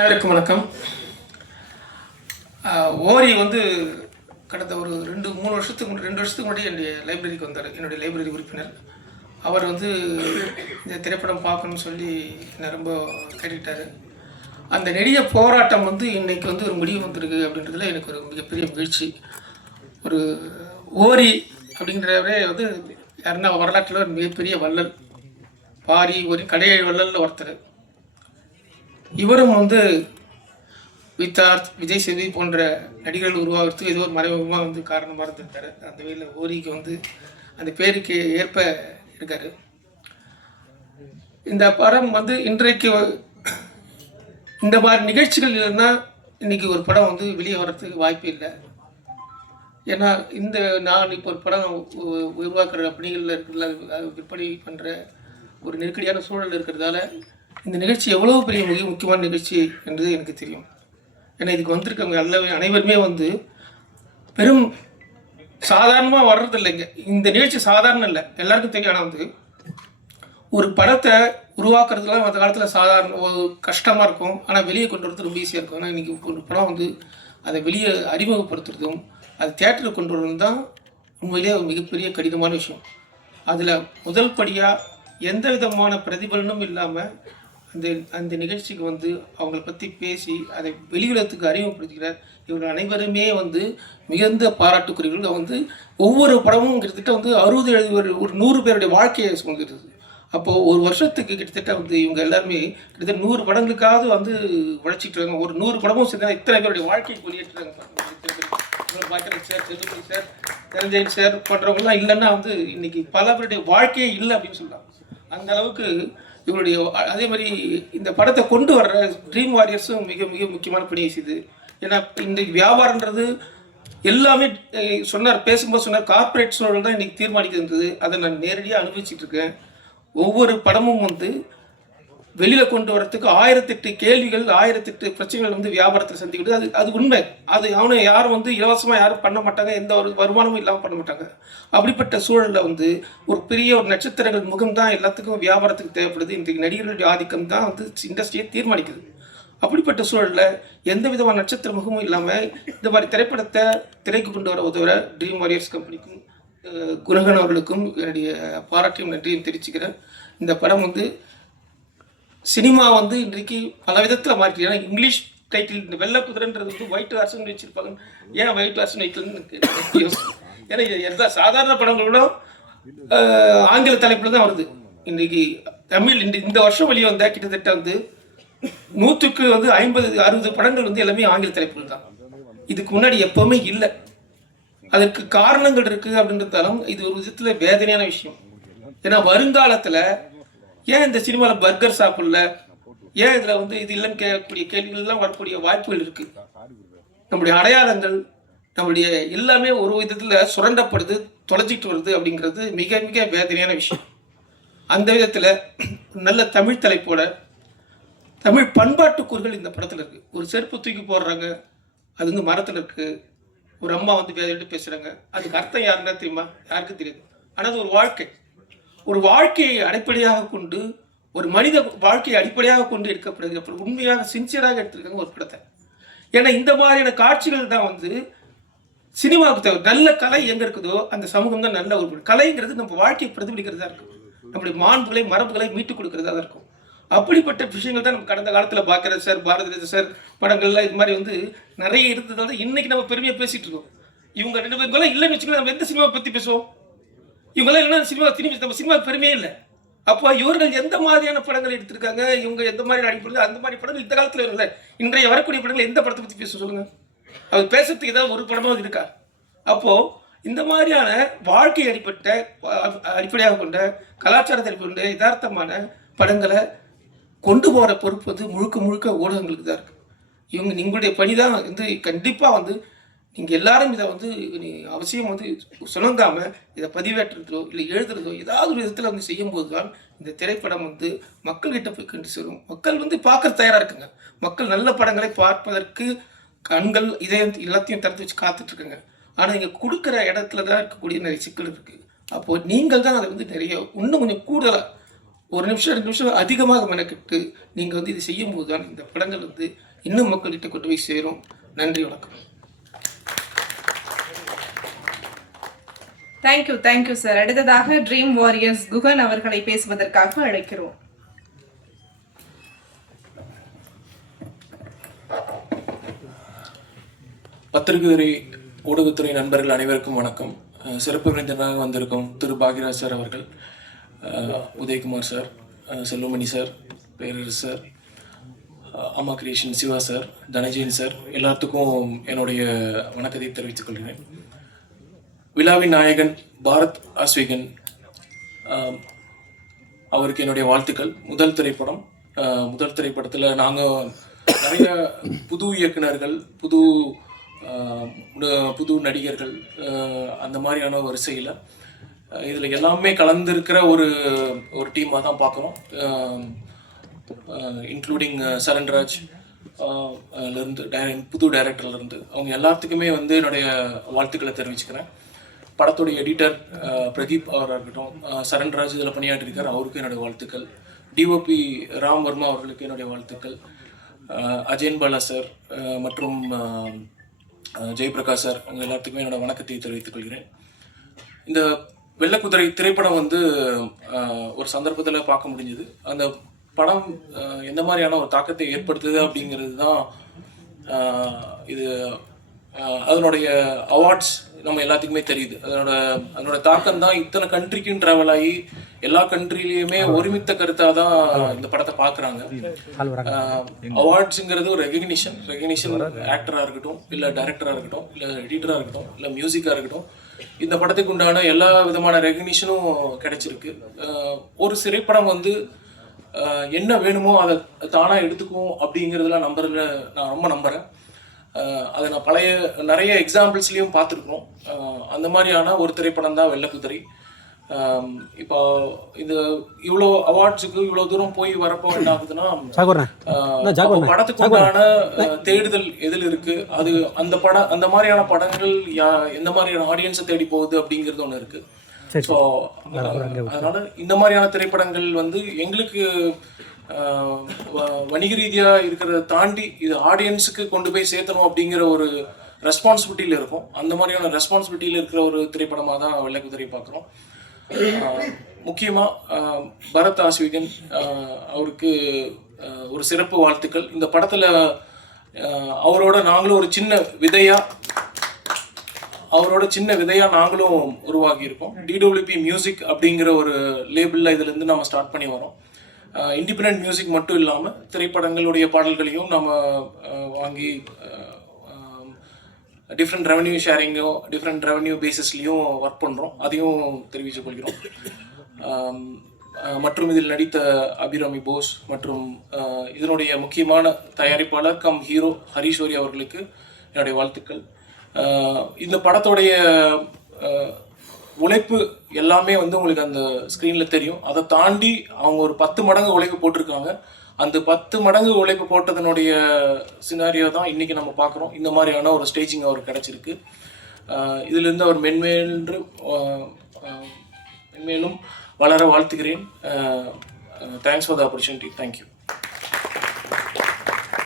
அனைவருக்கும் வணக்கம். ஓரி வந்து கடந்த ஒரு ரெண்டு மூணு வருஷத்துக்கு முன்னாடி ரெண்டு வருஷத்துக்கு முன்னாடி என்னுடைய லைப்ரரிக்கு வந்தார் என்னுடைய லைப்ரரி உறுப்பினர். அவர் வந்து இந்த திரைப்படம் பார்க்கணும்னு சொல்லி என்னை ரொம்ப கேட்டுக்கிட்டார். அந்த நெடிய போராட்டம் வந்து இன்றைக்கி வந்து ஒரு முடிவு வந்திருக்கு அப்படின்றதுல எனக்கு ஒரு மிகப்பெரிய மகிழ்ச்சி. ஒரு ஓரி அப்படிங்கிறவரே வந்து யாருன்னா வரலாற்றில் ஒரு மிகப்பெரிய வள்ளல். பாரி ஒரு கடையை வள்ளலில் ஒருத்தர். இவரும் வந்து வித்தார்த் விஜய் சேதுபதி போன்ற நடிகர்கள் உருவாகிறதுக்கு ஏதோ ஒரு மறைமுகமாக வந்து காரணமாக இருந்திருக்காரு. அந்த வகையில் ஓரிக்கு வந்து அந்த பேருக்கு ஏற்ப இருக்காரு. இந்த படம் வந்து இன்றைக்கு இந்த மாதிரி நிகழ்ச்சிகள் இல்லைன்னா இன்றைக்கி ஒரு படம் வந்து வெளியே வர்றதுக்கு வாய்ப்பு இல்லை. ஏன்னா இந்த நான் இப்போ ஒரு படம் உருவாக்குற பணிகளில் இருக்கிற விற்பனை பண்ணுற ஒரு நெருக்கடியான சூழல் இருக்கிறதால இந்த நிகழ்ச்சி எவ்வளோ பெரிய மிக முக்கியமான நிகழ்ச்சி என்பது எனக்கு தெரியும். ஏன்னா இதுக்கு வந்திருக்கவங்க எல்லா அனைவருமே வந்து பெரும் சாதாரணமாக வர்றது இல்லைங்க இந்த நிகழ்ச்சி சாதாரணம் இல்லை. எல்லாருக்கும் தெரியும். ஆனால் வந்து ஒரு படத்தை உருவாக்குறதுலாம் அந்த காலத்தில் சாதாரண ஒரு கஷ்டமாக இருக்கும். ஆனால் வெளியே கொண்டு வரது ரொம்ப ஈஸியாக இருக்கும். ஆனால் இன்றைக்கி ஒரு படம் வந்து அதை வெளியே அறிமுகப்படுத்துறதும் அது தேட்டருக்கு கொண்டு வரதும் தான் உண்மையிலேயே ஒரு மிகப்பெரிய கடினமான விஷயம். அதில் முதல் படியாக எந்த விதமான பிரதிபலனும் இல்லாமல் அந்த அந்த நிகழ்ச்சிக்கு வந்து அவங்கள பற்றி பேசி அதை வெளியுலகத்துக்கு அறிமுகப்படுத்துகிற இவர்கள் அனைவருமே வந்து மிகுந்த பாராட்டுக்குரியவர்கள். வந்து ஒவ்வொரு படமும் கிட்டத்தட்ட வந்து அறுபது எழுபது ஒரு நூறு பேருடைய வாழ்க்கையை சொல்கிறது அப்போது ஒரு வருஷத்துக்கு கிட்டத்தட்ட வந்து இவங்க எல்லாருமே கிட்டத்தட்ட நூறு படங்களுக்காவது வந்து உழைச்சிட்டு இருக்காங்க. ஒரு நூறு படமும் சேர்ந்தா இத்தனை பேருடைய வாழ்க்கையை வெளியேற்றுறாங்க sir Chellumani sir Dhananjayan sir போன்றவங்கலாம் இல்லைன்னா வந்து இன்னைக்கு பல பேருடைய வாழ்க்கையே இல்லை அப்படின்னு சொல்லலாம். அந்த அளவுக்கு இவருடைய அதே மாதிரி இந்த படத்தை கொண்டு வர்ற ட்ரீம் வாரியர்ஸும் மிக மிக முக்கியமான பணியை செய்யுது ஏன்னா இன்றைக்கு வியாபாரன்றது எல்லாமே சொன்னார் பேசும்போது சொன்னார் கார்ப்பரேட் சூழல் தான் இன்றைக்கி தீர்மானிக்கின்றது அதை நான் நேரடியாக அனுபவிச்சுட்டு இருக்கேன். ஒவ்வொரு படமும் வந்து வெளியில கொண்டு வரத்துக்கு ஆயிரத்தெட்டு கேள்விகள் ஆயிரத்தெட்டு பிரச்சனைகள் வந்து வியாபாரத்தில் சந்திக்கிட்டு அது அது உண்மை. அது அவனை யாரும் வந்து இலவசமாக யாரும் பண்ண மாட்டாங்க எந்த ஒரு வருமானமும் இல்லாமல் பண்ண மாட்டாங்க. அப்படிப்பட்ட சூழலில் வந்து ஒரு பெரிய ஒரு நட்சத்திரங்கள் முகம் தான் எல்லாத்துக்கும் வியாபாரத்துக்கு தேவைப்படுது. இன்றைக்கு நடிகர்களுடைய ஆதிக்கம் தான் வந்து இண்டஸ்ட்ரியை தீர்மானிக்குது. அப்படிப்பட்ட சூழலில் எந்த விதமான நட்சத்திர முகமும் இல்லாமல் இந்த மாதிரி திரைப்படத்தை திரைக்கு கொண்டு வர உதவுற ட்ரீம் வாரியர்ஸ் கம்பெனிக்கும் குணகன் அவர்களுக்கும் என்னுடைய பாராட்டியும் நன்றியும் தெரிவிச்சுக்கிறேன். இந்த படம் வந்து சினிமா வந்து இன்றைக்கு பல விதத்தில் மாற்றி ஏன்னா இங்கிலீஷ் டைட்டில் இந்த வெள்ளை குதிரைன்றது வந்து ஒயிட் ஹார்ஸ்னு வச்சிருப்பாங்க. ஏன் ஒயிட் ஹார்ஸ்னு வைக்கலன்னு ஏன்னா எல்லா சாதாரண படங்களும் ஆங்கில தலைப்பில் தான் வருது. இன்றைக்கி தமிழ் இந்த இந்த வருஷம் வெளியே வந்தால் கிட்டத்தட்ட வந்து நூற்றுக்கு வந்து ஐம்பது அறுபது படங்கள் வந்து எல்லாமே ஆங்கில தலைப்புகள் தான். இதுக்கு முன்னாடி எப்போவுமே இல்லை. அதற்கு காரணங்கள் இருக்குது அப்படின்றதாலும் இது ஒரு விதத்தில் வேதனையான விஷயம். ஏன்னா வருங்காலத்தில் ஏன் இந்த சினிமாவில் பர்கர் சாப்பிடல? ஏன் இதில் வந்து இது இல்லைன்னு கேட்கக்கூடிய கேள்விகள்லாம் வரக்கூடிய வாய்ப்புகள் இருக்குது நம்முடைய அடையாளங்கள் நம்முடைய எல்லாமே ஒரு விதத்தில் சுரண்டப்படுது தொலைச்சிட்டு வருது அப்படிங்கிறது மிக மிக வேதனையான விஷயம். அந்த விதத்தில் நல்ல தமிழ் தலைப்போட தமிழ் பண்பாட்டு கூறுகள் இந்த படத்தில் இருக்குது ஒரு செருப்பு தூக்கி போடுறாங்க அது வந்து மரத்தில் இருக்குது ஒரு அம்மா வந்து பேசிட்டு பேசுகிறாங்க அதுக்கு அர்த்தம் யாருன்னா தெரியுமா? யாருக்கும் தெரியாது. ஆனால் அது ஒரு வாழ்க்கை. ஒரு வாழ்க்கையை அடிப்படையாக கொண்டு ஒரு மனித வாழ்க்கையை அடிப்படையாக கொண்டு எடுக்கப்படுகிற அப்புறம் உண்மையாக சின்சியராக எடுத்திருக்காங்க ஒரு படத்தை. ஏன்னா இந்த மாதிரியான காட்சிகள் தான் வந்து சினிமாவுக்கு தேவை. நல்ல கலை எங்க இருக்குதோ அந்த சமூகம் தான் நல்ல ஒரு கலைங்கிறது நம்ம வாழ்க்கையை பிரதிபலிக்கிறதா இருக்கும். நம்முடைய மாண்புகளை மரபுகளை மீட்டுக் கொடுக்கறதா தான் இருக்கும். அப்படிப்பட்ட விஷயங்கள் தான் நம்ம கடந்த காலத்தில் பார்க்குறது சார் பாரதிராஜ சார் படங்கள்லாம் இது மாதிரி வந்து நிறைய இருந்ததால் இன்னைக்கு நம்ம பெருமையாக பேசிட்டு இருக்கோம். இவங்க ரெண்டு பேருக்குள்ள இல்லைன்னு வச்சுக்கோங்க நம்ம எந்த சினிமாவை பற்றி பேசுவோம்? இவங்கெல்லாம் இல்லைன்னா சினிமா திரும்பி நம்ம சினிமா பெருமையே இல்லை. அப்போ இவர்கள் எந்த மாதிரியான படங்கள் எடுத்திருக்காங்க? இவங்க எந்த மாதிரி நடிப்பு அந்த மாதிரி படங்கள் இந்த காலத்தில் இல்லை. இன்றைய வரக்கூடிய படங்கள் எந்த படத்தை பற்றி பேச சொல்லுங்க? அவர் பேசுறதுக்கு ஏதாவது ஒரு படமாவது இருக்கா? அப்போ இந்த மாதிரியான வாழ்க்கை அடிப்பட்ட அடிப்படையாக கொண்ட கலாச்சாரத்தை கொண்ட யதார்த்தமான படங்களை கொண்டு போகிற பொறுப்பு வந்து முழுக்க முழுக்க ஊடகங்களுக்கு தான் இருக்குது இவங்க எங்களுடைய பணி தான் வந்து கண்டிப்பாக வந்து நீங்கள் எல்லாரும் இதை வந்து நீ அவசியம் வந்து சுணங்காமல் இதை பதிவேற்றுறதோ இல்லை எழுதுறதோ ஏதாவது ஒரு விதத்தில் வந்து செய்யும்போது தான் இந்த திரைப்படம் வந்து மக்கள்கிட்ட போய் கொண்டு சேரும். மக்கள் வந்து பார்க்க தயாராக இருக்குங்க. மக்கள் நல்ல படங்களை பார்ப்பதற்கு கண்கள் இதயம் எல்லாத்தையும் திறந்து வச்சு காத்துட்ருக்குங்க. ஆனால் இங்கே கொடுக்குற இடத்துல தான் இருக்கக்கூடிய நிறைய சிக்கல் இருக்குது அப்போது நீங்கள் தான் அதை வந்து நிறைய இன்னும் கொஞ்சம் கூடுதலாக ஒரு நிமிஷம் ரெண்டு நிமிஷம் அதிகமாக மெனக்கிட்டு நீங்கள் வந்து இது செய்யும்போது தான் இந்த படங்கள் வந்து இன்னும் மக்கள்கிட்ட கொண்டு போய் சேரும். நன்றி வணக்கம். Thank you thank you sir அடுத்ததாக ட்ரீம் வாரியர்ஸ் குகன் அவர்களை பேசுவதற்காக அழைக்கிறோம். பத்திரிகை ஊடகத்துறை நண்பர்கள் அனைவருக்கும் வணக்கம். சிறப்பு விருந்தினராக வந்திருக்கும் திரு பாகிராஜ் சார் அவர்கள் Udhayakumar sir Selvamani sir Perarasu sir Amma creation Siva sir Dhanajayan sir எல்லாத்துக்கும் என்னுடைய வணக்கத்தை தெரிவித்துக் கொள்கிறேன். விழாவின் நாயகன் பாரத் ஆஸ்விகன் அவருக்கு என்னுடைய வாழ்த்துக்கள். முதல் திரைப்படம் முதல் திரைப்படத்தில் நாங்கள் நிறைய புது இயக்குனர்கள் புது புது நடிகர்கள் அந்த மாதிரியான வரிசையில் இதில் எல்லாமே கலந்துருக்கிற ஒரு ஒரு டீமாக தான் பார்க்குறோம் இன்க்ளூடிங் சரண்ராஜ் லேருந்து டைரக்ட் புது டைரக்டர்லேருந்து அவங்க எல்லாத்துக்குமே வந்து என்னுடைய வாழ்த்துக்களை தெரிவிச்சுக்கிறேன். படத்துடைய எடிட்டர் பிரதீப் அவராக இருக்கட்டும் சரண் சரண்ராஜ் இதில் பணியாற்றிருக்கார் அவருக்கு என்னுடைய வாழ்த்துக்கள். டிஓபி ராம் வர்மா அவர்களுக்கு என்னுடைய வாழ்த்துக்கள். அஜயன் பாலா சார் மற்றும் ஜெயபிரகாஷ் சார் அவங்க எல்லாத்துக்குமே என்னோட வணக்கத்தை தெரிவித்துக் கொள்கிறேன். இந்த வெள்ளக்குதிரை திரைப்படம் வந்து ஒரு சந்தர்ப்பத்தில் பார்க்க முடிஞ்சது. அந்த படம் எந்த மாதிரியான ஒரு தாக்கத்தை ஏற்படுத்துது அப்படிங்கிறது தான் இது அதனுடைய அவார்ட்ஸ் நம்ம எல்லாத்துக்குமே தெரியுது. அதனோட அதனோட தாக்கம் தான் இத்தனை கண்ட்ரிக்கும் ட்ராவல் ஆகி எல்லா கண்ட்ரிலையுமே ஒருமித்த கருத்தாக தான் இந்த படத்தை பார்க்குறாங்க. அவார்ட்ஸுங்கிறது ஒரு ரெகக்னிஷன் ரெகக்னிஷன் ஆக்டராக இருக்கட்டும் இல்லை டைரக்டராக இருக்கட்டும் இல்லை எடிட்டராக இருக்கட்டும் இல்லை மியூசிக்காக இருக்கட்டும் இந்த படத்துக்கு உண்டான எல்லா விதமான ரெகக்னிஷனும் கிடைச்சிருக்கு. ஒரு திரைப்படம் வந்து என்ன வேணுமோ அதை தானாக எடுத்துக்கும் அப்படிங்கிறதுல நம்புறதுல நான் ரொம்ப நம்புகிறேன் அதை நான் பழைய நிறைய எக்ஸாம்பிள்ஸ்லேயும் பார்த்துருக்குறோம். அந்த மாதிரியான ஒரு திரைப்படம் தான் வெள்ளக்குதிரை. இப்போ இந்த இவ்வளோ அவார்ட்ஸுக்கு இவ்வளோ தூரம் போய் வரப்போ என்ன ஆகுதுன்னா படத்துக்கு உண்டான தேடுதல் எதில் இருக்கு? அது அந்த படம் அந்த மாதிரியான படங்கள் யா- எந்த மாதிரியான ஆடியன்ஸை தேடி போகுது அப்படிங்கிறது ஒன்று இருக்கு. ஸோ அதனால இந்த மாதிரியான திரைப்படங்கள் வந்து எங்களுக்கு வணிக ரீதியாக இருக்கிறத தாண்டி இது ஆடியன்ஸுக்கு கொண்டு போய் சேர்த்தணும் அப்படிங்கிற ஒரு ரெஸ்பான்சிபிலிட்டியில் இருக்கும். அந்த மாதிரியான ரெஸ்பான்சிபிலிட்டியில் இருக்கிற ஒரு திரைப்படமாக தான் வெள்ளைக்குதிரை பார்க்குறோம். முக்கியமாக பரத் ஆசிவிகன் அவருக்கு ஒரு சிறப்பு வாழ்த்துக்கள். இந்த படத்தில் அவரோட நாங்களும் ஒரு சின்ன விதையாக அவரோட சின்ன விதையாக நாங்களும் உருவாகியிருக்கோம். டிடபிள்யூபி மியூசிக் அப்படிங்கிற ஒரு லேபிளில் இதுலேருந்து நம்ம ஸ்டார்ட் பண்ணி வரோம். இண்டிபெண்ட் மியூசிக் மட்டும் இல்லாமல் திரைப்படங்களுடைய பாடல்களையும் நம்ம வாங்கி டிஃப்ரெண்ட் ரெவன்யூ ஷேரிங்கோ டிஃப்ரெண்ட் ரெவன்யூ பேசிஸ்லேயும் ஒர்க் பண்ணுறோம் அதையும் தெரிவித்துக் கொள்கிறோம். மற்றும் இதில் நடித்த அபிராமி போஸ் மற்றும் இதனுடைய முக்கியமான தயாரிப்பாளர் கம் ஹீரோ ஹரீஸ்வரி அவர்களுக்கு என்னுடைய வாழ்த்துக்கள். இந்த படத்துடைய உழைப்பு எல்லாமே வந்து உங்களுக்கு அந்த ஸ்க்ரீனில் தெரியும். அதை தாண்டி அவங்க ஒரு பத்து மடங்கு உழைப்பு போட்டிருக்காங்க. அந்த பத்து மடங்கு உழைப்பு போட்டதனுடைய சினாரியோ தான் இன்றைக்கி நம்ம பார்க்குறோம். இந்த மாதிரியான ஒரு ஸ்டேஜிங் அவர் கிடச்சிருக்கு. இதிலிருந்து அவர் மென்மேன்று மென்மேலும் வளர வாழ்த்துகிறேன். Thanks for the opportunity thank you